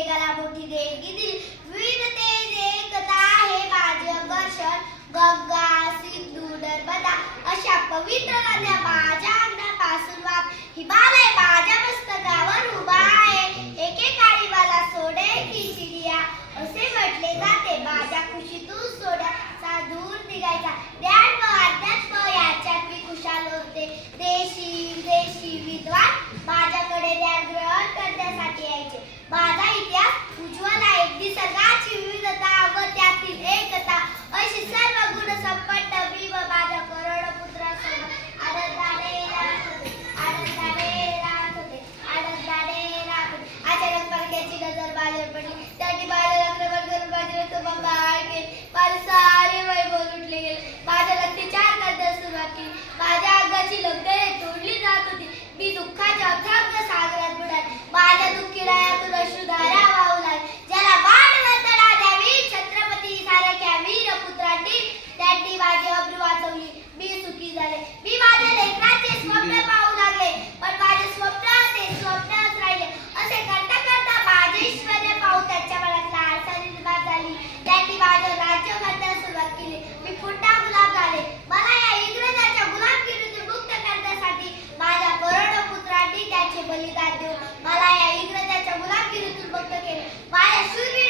जगाला मोठी देणगी दिली वीरतेज एकता हे गंगा सिंधू नर्मदा अशा पवित्र नद्या माझ्या Bye. बलिदान देऊन. मला या इंग्रजाच्या मुलाखिरीतून मुक्त केले. माझ्या शूरवीर